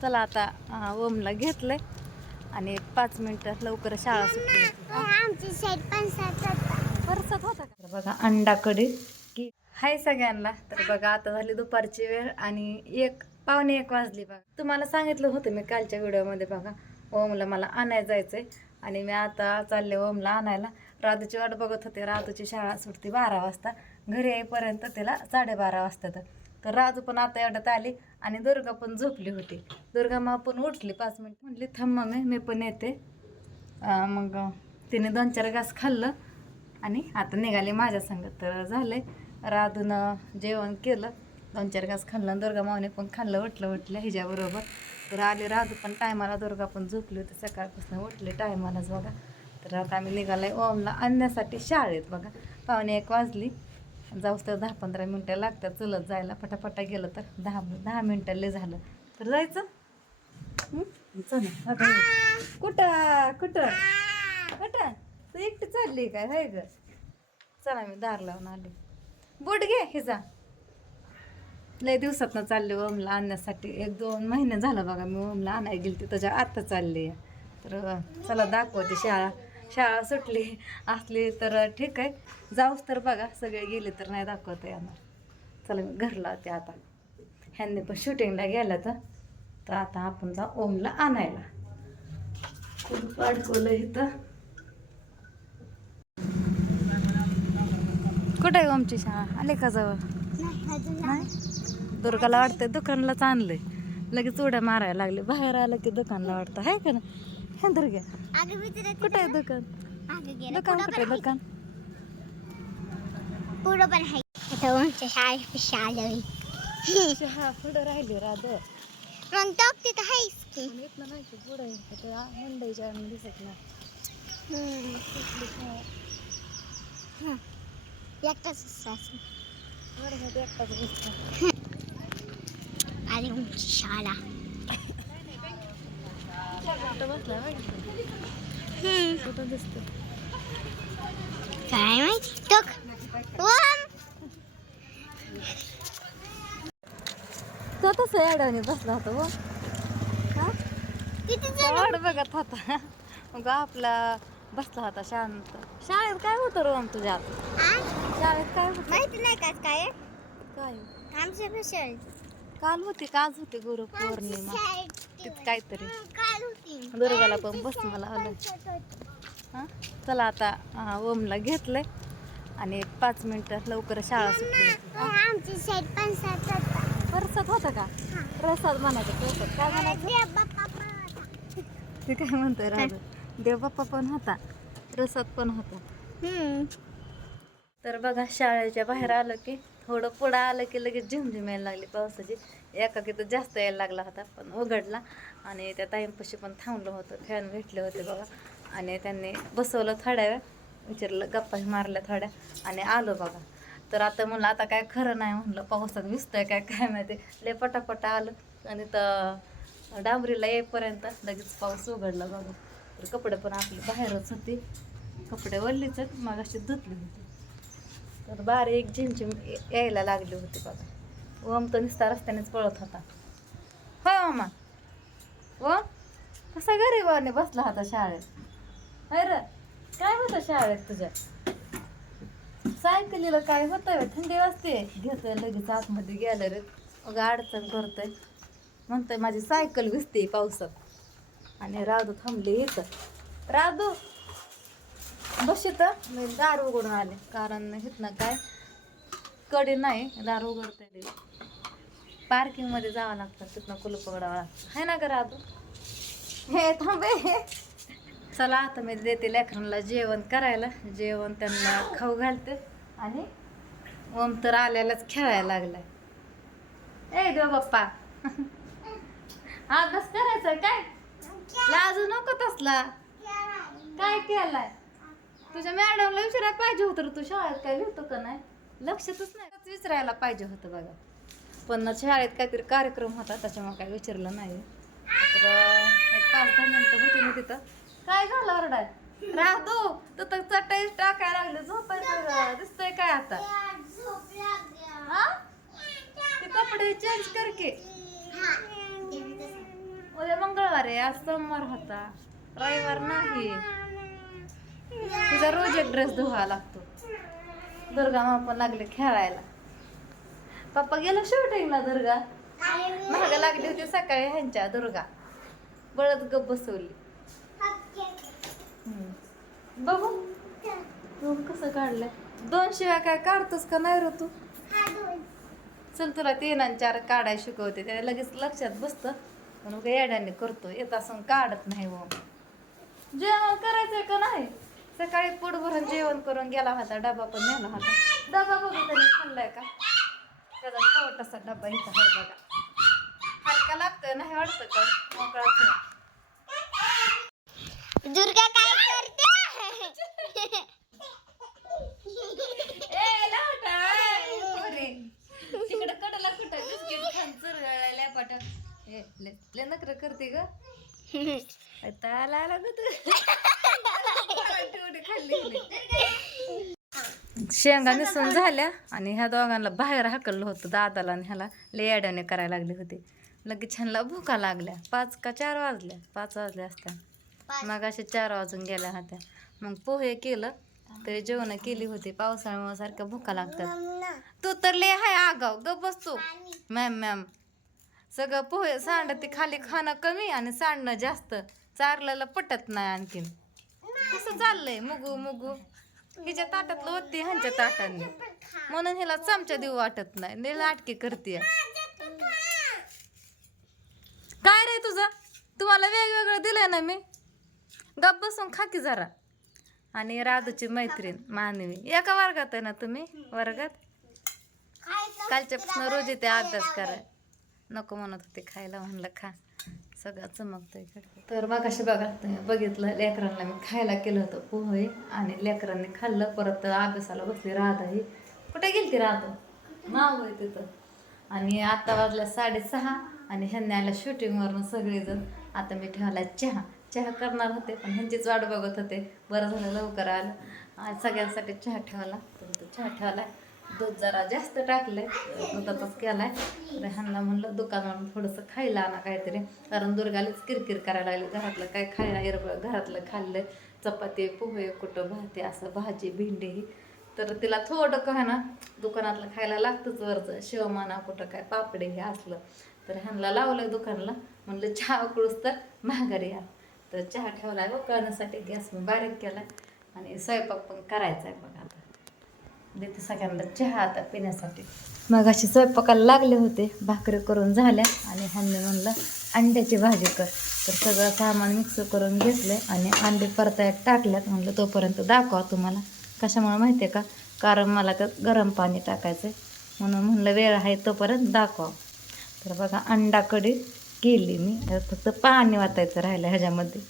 चला आता ओमला घेतलंय. आणि पाच मिनिटात लवकर शाळा सुटली होती. परसात का? बघा अंडा कढी की हाय सगळ्यांना. तर बघा आता झाली दुपारची वेळ आणि एक पावणे एक वाजली बघा. तुम्हाला सांगितलं होतं मी कालच्या व्हिडिओमध्ये बघा ओमला मला आणायला जायचंय. आणि मी आता चालले ओमला आणायला. राधूची वाट बघत होते. राधूची शाळा सुटते बारा वाजता. घरी येईपर्यंत तिला साडेबारा वाजतात. तर तर राजू पण आता एवढ्यात आली आणि दुर्गा पण झोपली होती. दुर्गा मा पण उठली पाच मिनिट. म्हटली थांब मम्मी मी पण येते. मग तिने दोन चार घास खाल्लं आणि आता निघाले माझ्या संगत तर झालंय राधून जेवण केलं दोन चार घास खाल्लं आणि दुर्गा मावने पण खाल्लं उठलं उठलं ह्याच्याबरोबर तर आले राधू पण टायमाला दुर्गा पण झोपली होती. सकाळपासून उठले टायमालाच बघा. तर आता आम्ही निघालोय ओमला आणण्यासाठी शाळेत बघा. पाहुणे एक वाजली. जाऊस तर दहा पंधरा मिनटं लागतात चलत जायला. पटापटा गेलं तर दहा दहा मिनटं लय झालं. तर जायचं? चला कुठं? कुठं? कुठं? तू एकटी चालली काय? हाय ग? चला मी दार लावून आले. बोट घे जा. लय दिवसातनं चालले ओमला आणण्यासाठी. एक दोन महिने झालं बघा मी ओमला आणायला गेली त्याच्या आता चालली तर चला दाखवते शाळा. शाळा सुटली असली तर ठीक आहे. जाऊच तर बघा सगळे गेले तर नाही दाखवता येणार चला मी घरला होते आता. ह्यांनी पण शूटिंगला गेला तर तर आता आपण जा ओमला आणायला. खूप अडकवलं इथं. कुठे आहे ओमची शाळा? आले का जवळ? नाही? दुर्गाला वाटतंय दुकानलाच आणलंय. लगेच उड्या मारायला लागले. बाहेर आलं की दुकानला वाटतं. आहे का ना हे मी तुला कुठे आहे दुकान? दुकान कुठे दुकान? पुढं पण आहे आता आमच्या शाळेपाशी आलोय चहा पुढं राहिली राध मग तो तिथं आहेस की येत नाही की पुढं आहे ते मुंबईच्या दिसत नाही. एकटाच एकटाच बसतो आली आमची शाळा कुठं बसला हम्म. कुठं दिसतो काय माहिती? तो तसं अडवणी बसला होता वाट बघत होता. मग आपला बसला होता शांत. शाळेत काय होतं रोम तुझ्या? शाळेत काय होतं? माहिती नाही का काय? काय? आमच्या पेशल काल होती काल होती गुरु पौर्णिमा. काहीतरी. दुर्गाला पण बस मला आलं. हा? चला आता ओमला घेतलंय. आणि पाच मिनिटात लवकर शाळा सुटली. परसात होता का? प्रसाद म्हणायचं प्रसाद काय म्हणायचं? ते काय म्हणतोय राजा? देव बाप्पा पण होता. प्रसाद पण होता. तर बघा शाळेच्या बाहेर आलं की थोडं पुढं आलं की लगेच झिमझिम यायला लागली. पावसाची एका की तर जास्त यायला लागला होता पण उघडला. आणि त्या ताईंपाशी पण थांबलं होतं फॅन भेटले होते बघा. आणि त्यांनी बसवलं थोड्या वेळ विचारलं गप्पा मारल्या थोड्या. आणि आलो बघा. तर आता म्हणलं आता काय खरं नाही म्हणलं पावसात भिजतोय काय काय माहिती. लय पटापटा आलं. आणि तर डांबरीला येईपर्यंत लगेच पाऊस उघडला बघा. तर कपडे पण आपले बाहेरच होते. कपडे वल्लीच मग अशी धुतली होती. तर बारीक झिमझिम ये- यायला लागली होती बघा. ओम तर नुसता रस्त्यानेच पळत होता. होय मामा ओम कसा गरीबाने बसला होता शाळेत? अरे र काय होतं शाळेत तुझ्या? सायकलीला काय होतंय थंडी वाजते. घेतोय लगेच आतमध्ये गेलं रे. मग अडचण करतोय. म्हणतोय माझी सायकल विसते पावसात. आणि राधू थांबले इथं. राधू! बस इथं. मी दार उघडून आले कारण इथनं काय कडी नाही दार उघडता पार्किंगमध्ये जावं लागतं तिथनं कुलूप उघडावं लागतं. आहे ना का राधू हे थांबे. चला आता मी देते लेकरांना जेवण करायला. जेवण त्यांना खाऊ घालते. आणि ओम तर आल्यालाच खेळायला लागलाय. ए देव बाप्पा. अभ्यास करायचा काय? लाजू नको तसला. काय केलाय? तुझ्या मॅडमला विचारायला पाहिजे होतं रे तू शाळेत काय लिहितो का नाही? लक्षातच नाही. विचारायला पाहिजे होतं बघा. पण शाळेत काहीतरी कार्यक्रम होता त्याच्यामुळे काय विचारलं नाही. तर एक पाच दहा मिनिटं होती मी तिथं. काय झालं ओरडाय राहतो तू तर चटई टाकायला लागले झोपायचं दिसतंय काय आता? हा? ते कपडे चेंज कर की. आहे आज सोमवार होता. रविवार नाही. तिचा रोज एक ड्रेस धुवा लागतो. दुर्गा मामा पण लागले खेळायला. पप्पा गेला शूटिंगला दुर्गा. महाग लागली होती सकाळी ह्यांच्या दुर्गा. बळद गप बसवली. बघू. दोन कसं काढलंय? दोन शिवाय काय काढतोस का नाही रो तू? चल तुला तीन आणि चार काढाय शिकवते. त्या लगेच लक्षात बसतं. म्हणून येड्याने करतो. येत असून काढत नाही हो जेवण करायचंय का नाही? सकाळी पोट भरून जेवण करून गेला होता डबा पण नेला होता. डबा बघू त्याने खाल्लाय का? त्याचा छोटासा डबा इथं आहे बघा. हलका लागतोय नाही वाटतं का? मोकळाच आहे. दुर्गा काय करते? ए, लावटा, ए, पोरी. तिकडं कडला कुठं? बिस्किट खान चुरगळल्या पाट. ए ले नखरं करते ग. ताला आला ग तू. शेंगा निसून झाल्या आणि ह्या दोघांना बाहेर हाकललं होतं दादाला आणि ह्याला लेयाड्याने करायला लागले होते. लगेच ह्यांना भुका लागल्या. पाच का चार वाजल्या. पाच वाजल्या असत्या. मग असे चार वाजून गेल्या होत्या. मग पोहे केलं तरी जेवण केली होती. पावसाळ्यामुळे सारख्या भुका लागतात. तू तर ले हाय आगाव. ग बसतो मॅम मॅम. सगळं पोहे सांड ते खाली खाणं कमी आणि सांडणं जास्त. चारलेलं पटत नाही आणखीन. कसं चाललंय मुगू मुगू. हिच्या ताटातलं होती ह्यांच्या ताटांनी. म्हणून हिला चमचा देऊ वाटत नाही. लई आटके करते काय रे तुझं? तुम्हाला वेगवेगळं दिलंय ना मी? गप बसून खा की जरा. आणि राधूची मैत्रीण मानवी. एका वर्गात आहे ना तुम्ही? वर्गात? कालच्यापासून रोज येते अभ्यास करा नको म्हणत होते खायला म्हणलं खा. सगळं चमकतंय तर मग कशी बघा तुम्ही बघितलं लेकरांना मी खायला केलं होतं पोहे आणि लेकरांनी खाल्लं. परत अभ्यासाला बसली राधाही कुठे गेली ती राहतो नाव आहे तिथं. आणि आता वाजल्या साडेसहा आणि ह्यांनी आल्या शूटिंगवरनं सगळेजण. आता मी ठेवला चहा. चहा करणार होते पण ह्यांचीच वाट बघत होते. बरं झालं लवकर आलं. सगळ्यांसाठी चहा ठेवला. तर तो चहा ठेवला दूध जरा जास्त टाकलंय. दुधातच केलाय. तर ह्यांना म्हणलं दुकानावरून थोडंसं खायला आणा काहीतरी. कारण दुर्गालाच किरकिर करायला लागली. घरातलं काय खायला हिरवळ घरातलं खाल्लंय. चपाती पोहे कुठं भाते असं भाजी भेंडी. ही तर तिला थोडं का ना दुकानातलं खायला लागतंच वरचं. शेवमाना कुठं काय पापडे हे असलं. तर ह्यांना लावलं दुकानला. म्हणलं चहा उकळूस तर महागारी या. तर चहा ठेवलाय उकळण्यासाठी गॅस मी बारीक केला आणि स्वयंपाक पण करायचा आहे बघा आता. देते सगळ्यांना चहा आता पिण्यासाठी. मग अशी स्वयंपाकाला लागले होते भाकरी करून झाल्या आणि ह्यांनी म्हणलं अंड्याची भाजी कर. तर सगळं सामान मिक्स करून घेतलं आणि अंडे परतायत टाकल्यात. म्हणलं तोपर्यंत दाखवा तुम्हाला. कशामुळे माहिती आहे का? कारण मला तर गरम पाणी टाकायचं म्हणून म्हणलं वेळ आहे तोपर्यंत दाखवा. तर बघा अंडा कढी केली मी. फक्त पाणी वाटायचं राहिलं ह्याच्यामध्ये.